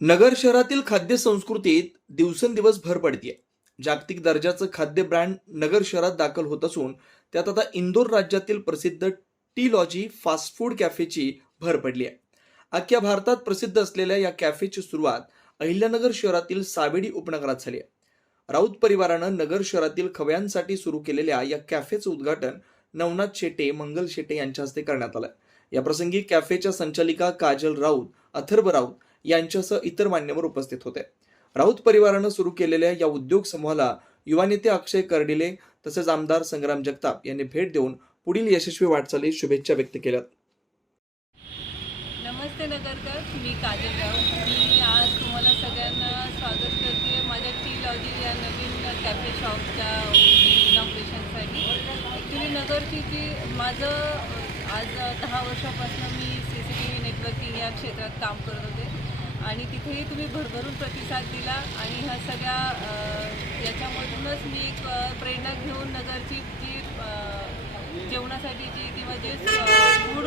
नगर शहरातील खाद्य संस्कृतीत दिवसेंदिवस भर पडतीये. जागतिक दर्जाचं खाद्य ब्रँड नगर शहरात दाखल होत असून त्यात आता इंदोर राज्यातील प्रसिद्ध टी लॉजी फास्ट फूड कॅफेची भर पडली आहे अख्ख्या भारतात प्रसिद्ध असलेल्या या कॅफेची सुरुवात अहिल्यानगर शहरातील सावेडी उपनगरात झाली आहे राऊत परिवारानं नगर शहरातील खवयांसाठी सुरू केलेल्या या कॅफेचं उद्घाटन नवनाथ शेटे मंगल शेटे यांच्या हस्ते करण्यात आलं. याप्रसंगी कॅफेच्या संचालिका काजल राऊत अथर्व राऊत यांच्यासह इतर मान्यवर उपस्थित होते. राऊत परिवारानं सुरू केलेल्या या उद्योग समूहाला युवा नेते अक्षय कर्डिले तसेच आमदार संग्राम जगताप यांनी भेट देऊन पुढील यशस्वी वाटचालीस शुभेच्छा व्यक्त केल्या नमस्ते नगरकर मी काजल राऊत. मी आज तुम्हाला सगळ्यांना स्वागत करते माझ्या टी लॉजी या नवीन कॅफे शॉपच्या इनॉग्रेशनसाठी. ॲक्च्युली नगरची जी माझं आज दहा वर्षापासून मी C C T V networking या क्षेत्रात काम करत होते. आणि तिथेही तुम्ही भरभरून प्रतिसाद दिला आणि ह्या सगळ्या याच्यामधूनच मी एक प्रेरणा घेऊन नगरची जी जेवणासाठीची किंवा जे फूड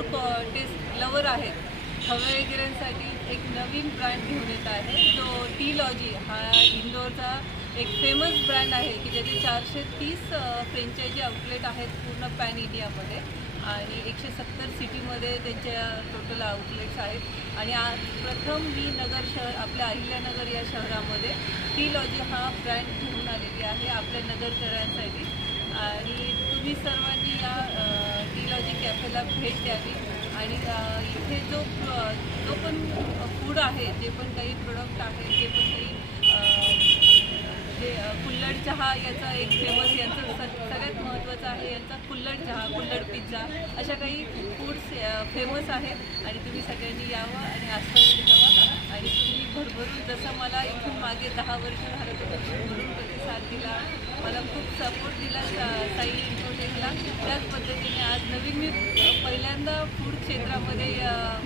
टेस्ट लवर आहेत वगैरेंसाठी एक नवीन ब्रँड घेऊन येत आहे. जो टी लॉजी हा इंदोरचा एक फेमस ब्रँड आहे की ज्याचे चारशे तीस फ्रेंचायजी आउटलेट आहेत पूर्ण पॅन इंडियामध्ये आणि एकशे सत्तर सिटीमध्ये त्यांच्या टोटल आउटलेट्स आहेत. आणि आज प्रथम मी नगर शहर आपल्या अहिल्यानगर या शहरामध्ये टी लॉजी हा ब्रँड घेऊन आलेली आहे आपल्या नगरकरांसाठी आणि तुम्ही सर्वांनी या टी लॉजी कॅफेला भेट द्यावी. आणि इथे जो जो पण फूड आहे जे पण काही प्रोडक्ट आहे जे पण काही म्हणजे कुल्लड चहा याचा एक फेमस यांचं सगळ्यात महत्त्वाचं आहे यांचा कुल्लड चहा कुल्लड पिझ्झा अशा काही फूड्स फेमस आहेत. आणि तुम्ही सगळ्यांनी यावं आणि आस्वाद घ्यावा. आणि तुम्ही भरभरून जसं मला इथून मागे दहा वर्ष झालं तर भरभरून प्रतिसाद दिला. मला खूप सपोर्ट दिला साई इन्फोटेकला त्याच पद्धतीने आज नवीन मी पहिल्यांदा फूड क्षेत्रामध्ये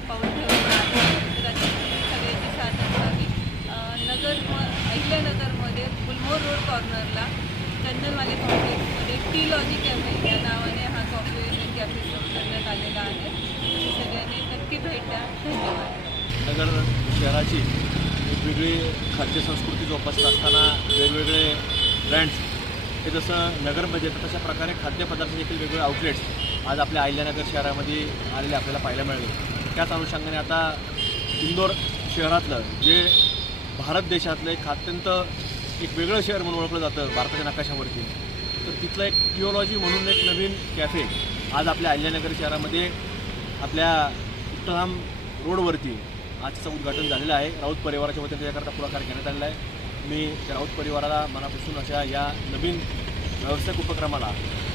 पाऊल ठेवलं आहे. तुम्ही सगळ्यांची साथ असावी. नगर अहिल्यानगरमध्ये मोर रोड कॉर्नरला. चंदनवाले कॉम्प्लेक्समध्ये म्हणजे टी लॉजी कॅफे या नावाने हा कॉफी कॅफे सुरू करण्यात आलेला आहे. सगळ्यांनी नक्की भेट. द्या धन्यवाद. नगर शहराची वेगवेगळी खाद्यसंस्कृती जोपासत असताना वेगवेगळे ब्रँड्स हे जसं नगरमध्ये येतं तशा प्रकारे खाद्यपदार्थ देखील वेगवेगळे आउटलेट्स आज आपल्या अहिल्यानगर शहरामध्ये आलेले आपल्याला पाहायला मिळाले. त्याच अनुषंगाने आता इंदोर शहरातलं जे भारत देशातलं एक अत्यंत एक वेगळं शहर म्हणून ओळखलं जातं भारताच्या नकाशावरती. तर तिथलं एक टिओलॉजी म्हणून एक नवीन कॅफे आज आपल्या अहिल्यानगर शहरामध्ये आपल्या उत्तराम रोडवरती आजचं उद्घाटन झालेलं आहे. राऊत परिवाराच्या वतीने त्याकरता पुढाकार घेण्यात आलेला आहे. मी त्या राऊत परिवाराला मनापासून अशा या नवीन व्यावसायिक उपक्रमाला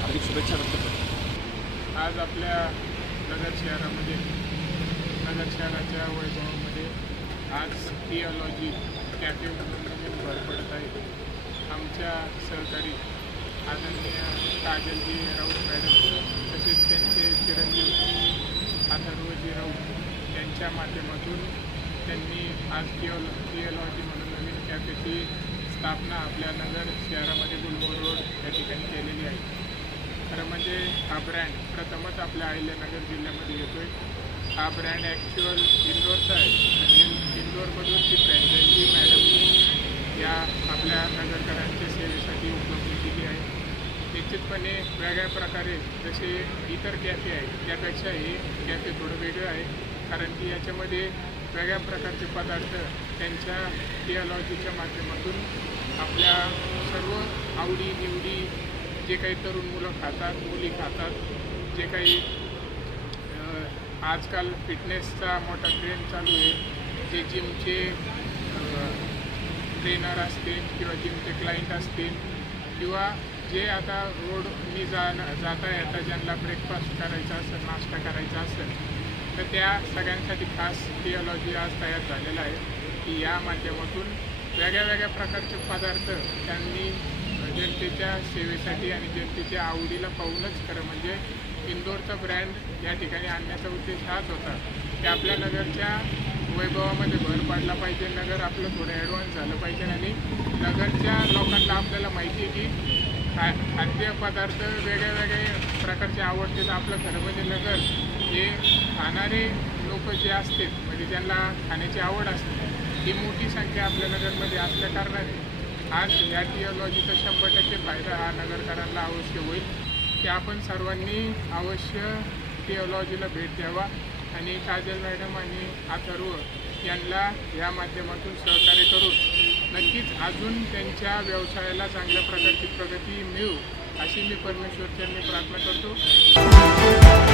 हार्दिक शुभेच्छा व्यक्त करतो. आज आपल्या नगर शहरामध्ये नगर शहराच्या वैभवामध्ये आज थिओलॉजी कॅफे म्हणून भर पडत आहे आमच्या सहकारी आदरणीय काजलजी राऊत मॅडम तसेच त्यांचे चिरंजीव अथर्वजी राऊत यांच्या माध्यमातून त्यांनी आज थिओल थिओलॉजी म्हणून नवीन कॅफेची स्थापना आपल्या नगर शहरामध्ये गुलमोर रोड या ठिकाणी केलेली आहे खरं म्हणजे हा ब्रँड प्रथमच आपल्या अहिल्यानगर जिल्ह्यामध्ये येतो आहे हा ब्रँड ॲक्च्युअल इंदोरचा आहे आणि इंदोरमधून ती फ्रँचायझी मॅडमनी या आपल्या नगरकरांच्या सेवेसाठी उपलब्ध केली आहे निश्चितपणे वेगळ्या प्रकारे जसे इतर कॅफे आहेत त्यापेक्षा हे कॅफे थोडं वेगळं आहे. कारण की याच्यामध्ये वेगळ्या प्रकारचे पदार्थ त्यांच्या थिओलॉजीच्या माध्यमातून आपल्या सर्व आवडी निवडी जे काही तरुण मुलं खातात मुली खातात जे काही आजकाल फिटनेसचा मोठा ट्रेंड चालू आहे. जे जिमचे ट्रेनर असतील किंवा जिमचे क्लायंट असतील किंवा जे आता रोडनी जा जाता येता ज्यांना ब्रेकफास्ट करायचा असेल नाश्ता करायचा असेल तर त्या सगळ्यांसाठी खास थिओलॉजी आज तयार झालेला आहे की या माध्यमातून वेगळ्या वेगळ्या प्रकारचे पदार्थ त्यांनी जनतेच्या सेवेसाठी आणि जनतेच्या आवडीला पाहूनच खरं म्हणजे इंदोरचा ब्रँड या ठिकाणी आणण्याचा उद्देश हाच होता. की आपल्या नगरच्या वैभवामध्ये भर पाडला पाहिजे नगर आपलं थोडं ॲडव्हान्स झालं पाहिजे आणि नगरच्या लोकांना आपल्याला माहिती आहे की खा खाद्यपदार्थ वेगळ्या वेगळे प्रकारचे आवडते. तर आपलं खरं नगर हे खाणारे लोक जे असतील म्हणजे ज्यांना खाण्याची आवड असते ही मोठी संख्या आपल्या नगरमध्ये असल्या कारणाने आज या टिओलॉजीचा शंभर टक्के फायदा हा नगरकरांना अवश्य होईल. की आपण सर्वांनी अवश्य टिओलॉजीला भेट द्यावा आणि काजल मॅडम आणि अथर्व यांना या माध्यमातून सहकार्य करून नक्कीच अजून त्यांच्या व्यवसायाला चांगल्या प्रकारची प्रगती मिळू अशी मी परमेश्वरच्यांनी प्रार्थना करतो.